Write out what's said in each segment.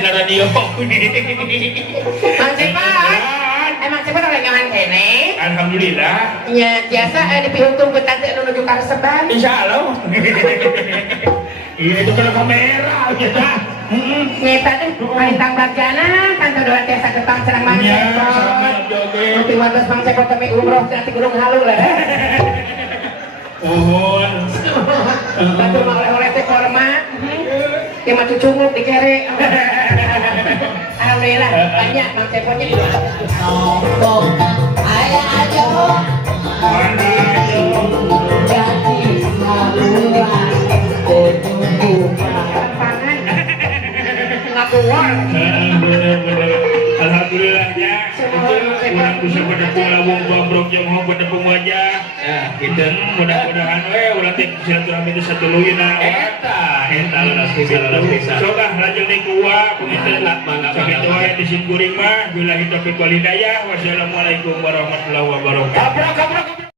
tina radio. Mang Cepat. Emang Cepat oleh nyaman kene. Alhamdulillah. Ya biasa dipihuntung ke tante menuju Karseban. Insyaallah. Iya itu kalau kamera kita. Nyeta deh, maintang bagiana, kantor doa tiasa ketang serang Mang Cepat. Nanti wadas Mang Cepat kami umroh nanti gunung halu lah. Mohon. Bantu mah oleh-oleh teh korma. Dia mah cucunguk dikere. Alhamdulillah banyak Mang Cepatnya di luar. Ayah aja. Jadi saluran pangan. Nggak keluar. Alhamdulillahnya orang bisa pada pulawung bambrok yang mau pada wajah. Kita mudah-mudahan orang silaturahmi itu satu luyuna. Eta bisa. Coba lanjut nih kuah penginten sampai doa di simkuring mah billahi taufiq wal hidayah. Wassalamualaikum warahmatullahi wabarakatuh.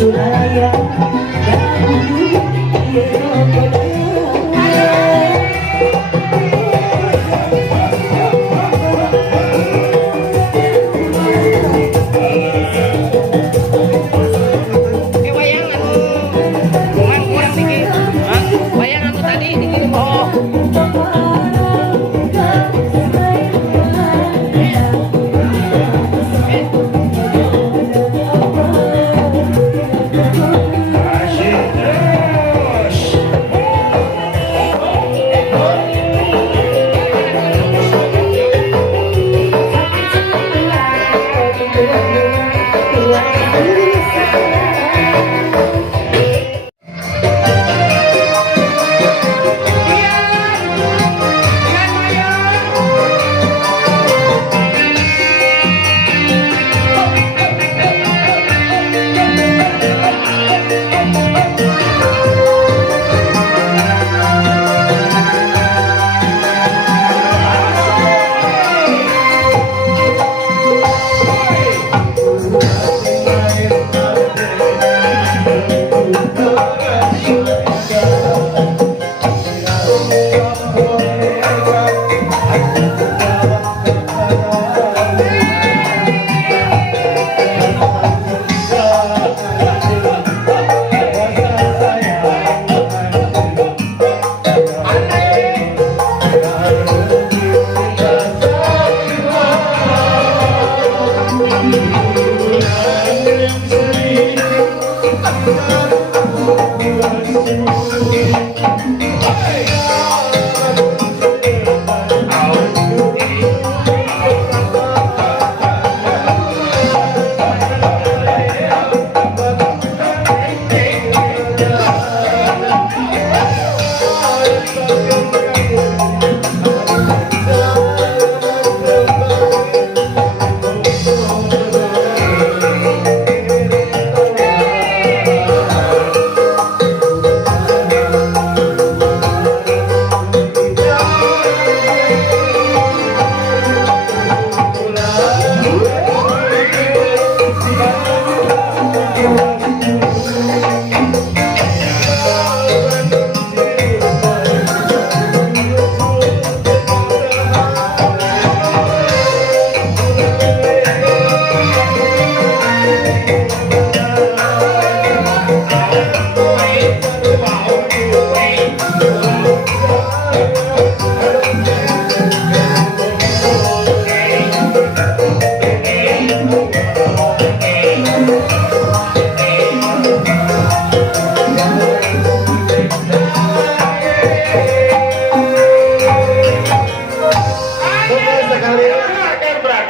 Sudah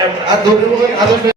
Atur dulu, atur